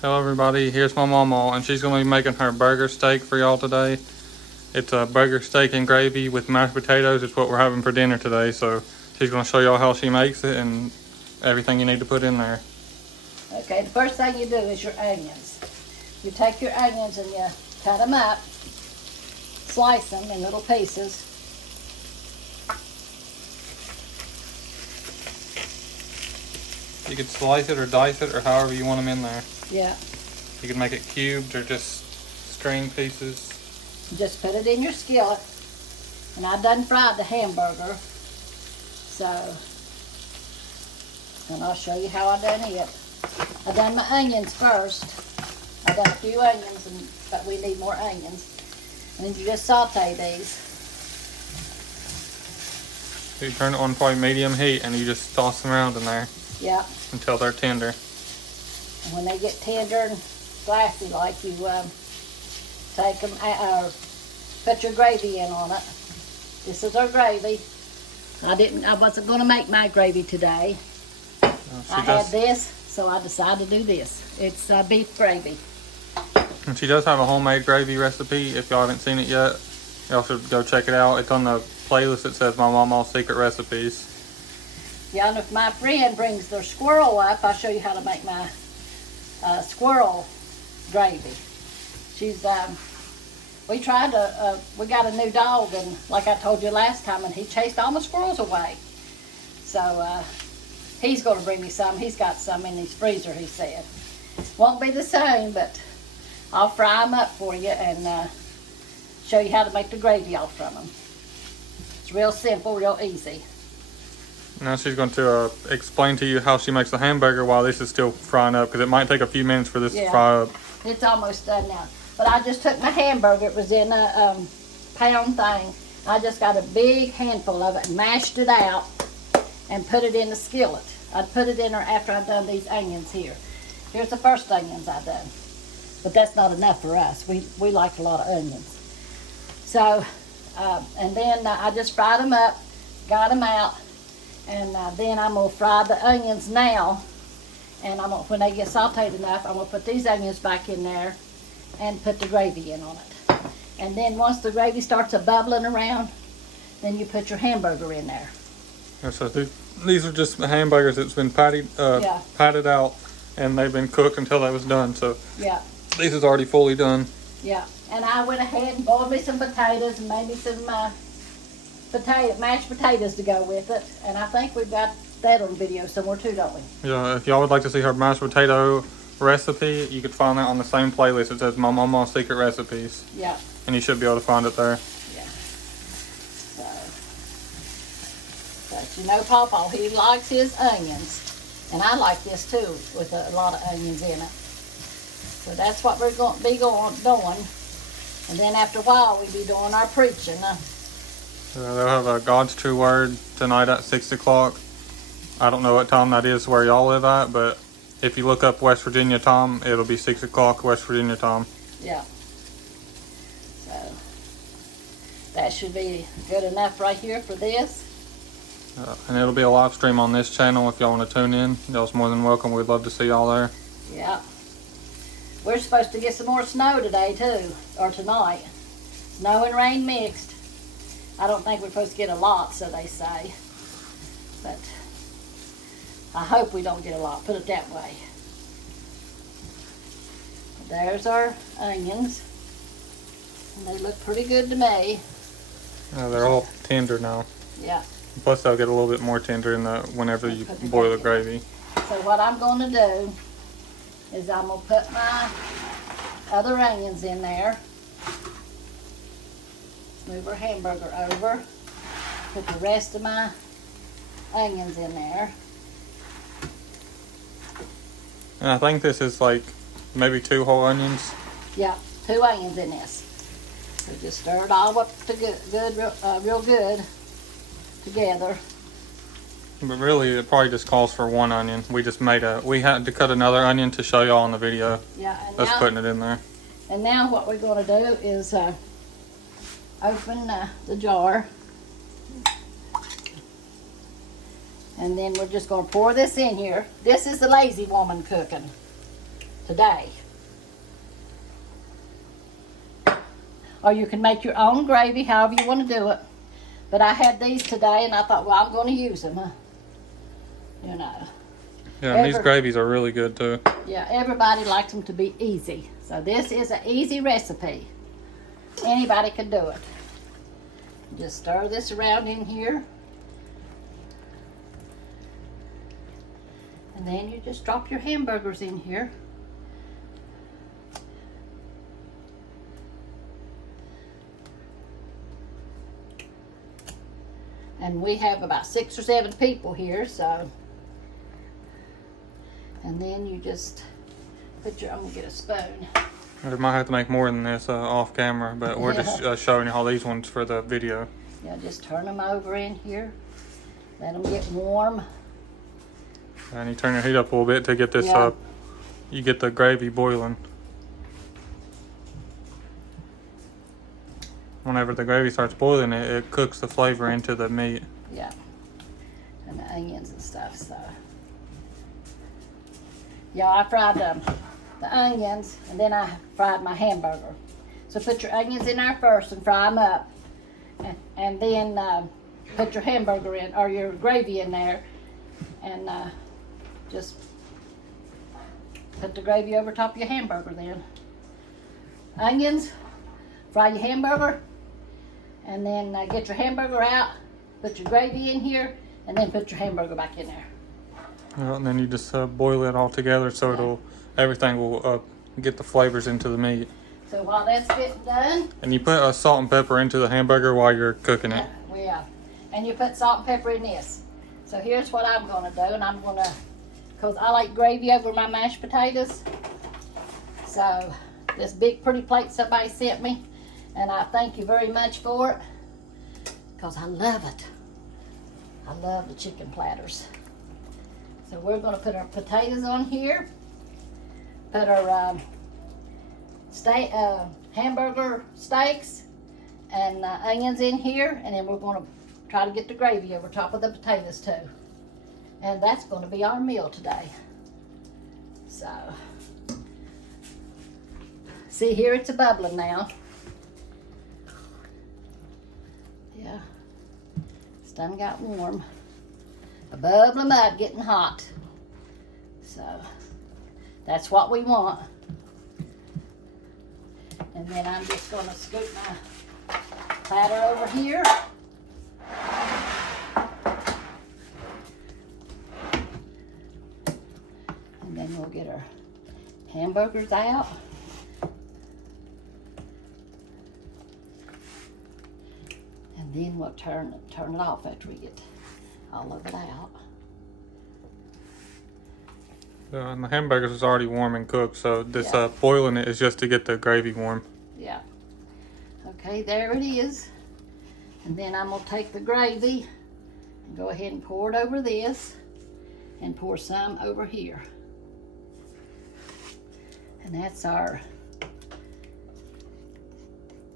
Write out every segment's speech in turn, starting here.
Hello everybody, here's my Mamaw, and she's going to be making her burger steak for y'all today. It's a burger steak and gravy with mashed potatoes. It's what we're having for dinner today, so she's going to show y'all how she makes it and everything you need to put in there. Okay, the first thing you do is your onions. You take your onions and you cut them up, slice them in little pieces. You could slice it or dice it or however you want them in there. Yeah. You can make it cubed or just string pieces. Just put it in your skillet. And I done fried the hamburger. So, and I'll show you how I done it. I done my onions first. I done a few onions, but we need more onions. And then you just saute these. So you turn it on probably medium heat and you just toss them around in there. Yeah. Until they're tender. And when they get tender and glassy like, you take them, put your gravy in on it. This is our gravy. I wasn't going to make my gravy today. I had this, so I decided to do this. It's beef gravy. And she does have a homemade gravy recipe. If y'all haven't seen it yet, y'all should go check it out. It's on the playlist that says My Mamaw's Secret Recipes. Yeah, and if my friend brings their squirrel up, I'll show you how to make my squirrel gravy. She's, we got a new dog, and like I told you last time, and he chased all my squirrels away. So he's going to bring me some. He's got some in his freezer, he said. Won't be the same, but I'll fry them up for you and show you how to make the gravy off from them. It's real simple, real easy. Now she's going to explain to you how she makes the hamburger while this is still frying up, because it might take a few minutes for this to fry up. It's almost done now. But I just took my hamburger. It was in a pound thing. I just got a big handful of it and mashed it out and put it in the skillet. I'd put it in there after I'd done these onions here. Here's the first onions I done. But that's not enough for us. We like a lot of onions. So, and then I just fried them up, got them out. And then I'm going to fry the onions now. And when they get sauteed enough, I'm going to put these onions back in there and put the gravy in on it. And then once the gravy starts bubbling around, then you put your hamburger in there. So these are just hamburgers that's been patted out, and they've been cooked until they was done. So yeah, this is already fully done. Yeah, and I went ahead and boiled me some potatoes and made me some mashed potatoes to go with it. And I think we've got that on video somewhere too, don't we? Yeah, if y'all would like to see her mashed potato recipe, you could find that on the same playlist. It says My Mamaw's Secret Recipes. Yeah. And you should be able to find it there. Yeah. So, but you know, Pawpaw, he likes his onions. And I like this too, with a lot of onions in it. So that's what we're going to be doing. And then after a while, we'll be doing our preaching. They'll have a God's True Word tonight at 6 o'clock. I don't know what time that is where y'all live at, but if you look up West Virginia time, it'll be 6 o'clock West Virginia time. Yeah. So that should be good enough right here for this. And it'll be a live stream on this channel if y'all want to tune in. Y'all's more than welcome. We'd love to see y'all there. Yeah. We're supposed to get some more snow today too, or tonight. Snow and rain mixed. I don't think we're supposed to get a lot, so they say. But I hope we don't get a lot, put it that way. There's our onions. And they look pretty good to me. They're all tender now. Yeah. Plus they'll get a little bit more tender whenever you boil the gravy. So what I'm going to do is I'm going to put my other onions in there. Move our hamburger over. Put the rest of my onions in there. And I think this is like maybe 2 whole onions. Yeah, 2 onions in this. So just stir it all up to real good together. But really, it probably just calls for 1 onion. We had to cut another onion to show y'all in the video. Yeah, and That's putting it in there. And now what we're going to do is open the jar. And then we're just going to pour this in here. This is the lazy woman cooking. today. Or you can make your own gravy, however you want to do it. But I had these today, and I thought, well, I'm going to use them, you know. Yeah, and these gravies are really good too. Yeah, everybody likes them to be easy. So this is an easy recipe. Anybody can do it. Just stir this around in here. And then you just drop your hamburgers in here. And we have about 6 or 7 people here, so. And then you just put your, I'm gonna get a spoon. We might have to make more than this off camera, but we're just showing you all these ones for the video. Yeah, just turn them over in here. Let them get warm. And you turn your heat up a little bit to get this up. You get the gravy boiling. Whenever the gravy starts boiling, it cooks the flavor into the meat. Yeah, and the onions and stuff, so. Yeah, I fried the onions, and then I fried my hamburger. So put your onions in there first and fry them up. And then put your hamburger in, or your gravy in there, and just put the gravy over top of your hamburger then. Onions, fry your hamburger, and then get your hamburger out, put your gravy in here, and then put your hamburger back in there. And then you just boil it all together so everything will get the flavors into the meat. So while that's getting done. And you put salt and pepper into the hamburger while you're cooking it. Yeah, and you put salt and pepper in this. So here's what I'm gonna do, and I'm gonna, cause I like gravy over my mashed potatoes. So this big pretty plate somebody sent me, and I thank you very much for it, cause I love it. I love the chicken platters. So we're gonna put our potatoes on here, put our hamburger steaks and onions in here, and then we're gonna try to get the gravy over top of the potatoes too. And that's gonna be our meal today. So, see here, it's a bubbling now. Yeah, it's done got warm. A bubbling mud getting hot. So, that's what we want. And then I'm just gonna scoop my platter over here. And then we'll get our hamburgers out. And then we'll turn it off after we get all of it out. And the hamburgers is already warm and cooked, so this boiling it is just to get the gravy warm. Yeah. Okay, there it is. And then I'm gonna take the gravy and go ahead and pour it over this and pour some over here. And that's our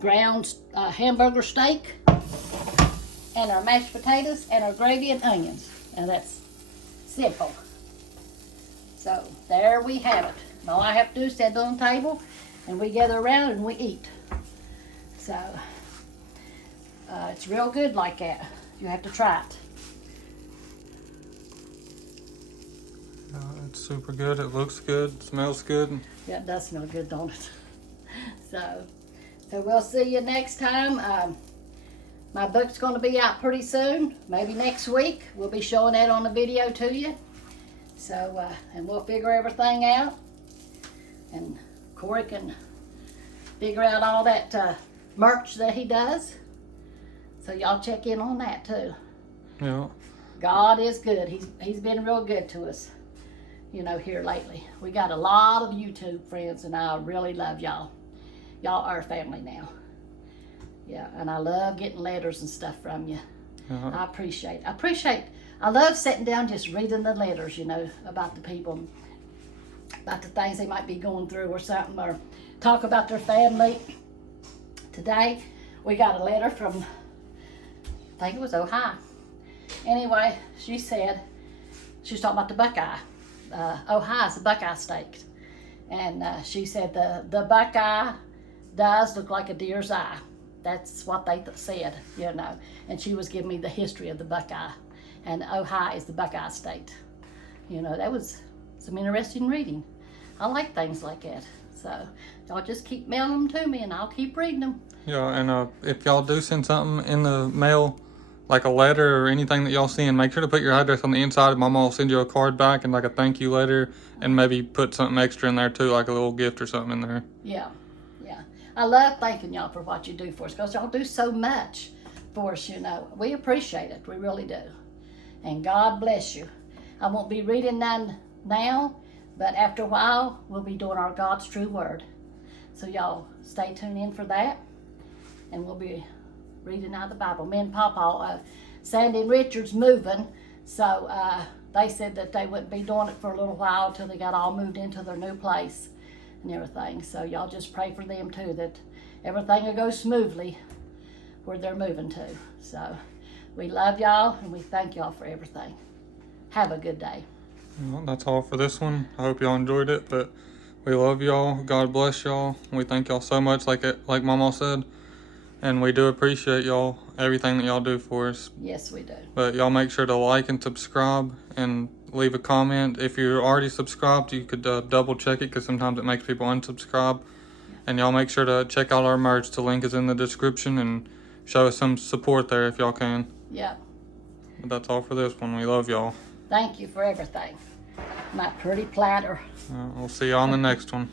ground hamburger steak and our mashed potatoes and our gravy and onions. Now that's simple. So there we have it. All I have to do is sit on the table and we gather around and we eat. So it's real good like that. You have to try it. It's super good. It looks good. It smells good. Yeah, it does smell good, don't it? So we'll see you next time. My book's going to be out pretty soon, maybe next week. We'll be showing that on the video to you. So, and we'll figure everything out. And Corey can figure out all that merch that he does. So y'all check in on that too. Yeah. God is good. He's been real good to us, you know, here lately. We got a lot of YouTube friends, and I really love y'all. Y'all are family now. Yeah, and I love getting letters and stuff from you. I appreciate. I love sitting down just reading the letters, you know, about the people, about the things they might be going through or something, or talk about their family. Today, we got a letter from, I think it was Ohio. Anyway, she said, she was talking about the Buckeye. Ohio's the Buckeye State. And she said the buckeye does look like a deer's eye. That's what they said, you know. And she was giving me the history of the buckeye. And Ohio is the Buckeye State. You know, that was some interesting reading. I like things like that. So y'all just keep mailing them to me and I'll keep reading them. Yeah, and if y'all do send something in the mail, like a letter or anything that y'all send, make sure to put your address on the inside. Mama will send you a card back and like a thank you letter, and maybe put something extra in there too, like a little gift or something in there. Yeah, yeah. I love thanking y'all for what you do for us, because y'all do so much for us, you know. We appreciate it, we really do. And God bless you. I won't be reading none now, but after a while, we'll be doing our God's true word. So y'all stay tuned in for that, and we'll be reading out of the Bible. Me and Papa, Sandy and Richard's moving, so they said that they wouldn't be doing it for a little while till they got all moved into their new place and everything. So y'all just pray for them too, that everything will go smoothly where they're moving to. So we love y'all and we thank y'all for everything. Have a good day. Well, that's all for this one. I hope y'all enjoyed it, but we love y'all. God bless y'all. We thank y'all so much, like Mama said. And we do appreciate y'all, everything that y'all do for us. Yes, we do. But y'all make sure to like and subscribe and leave a comment. If you're already subscribed, you could double check it, because sometimes it makes people unsubscribe. And y'all make sure to check out our merch. The link is in the description, and show us some support there if y'all can. Yeah. But that's all for this one. We love y'all. Thank you for everything. My pretty platter. We'll see you on the next one.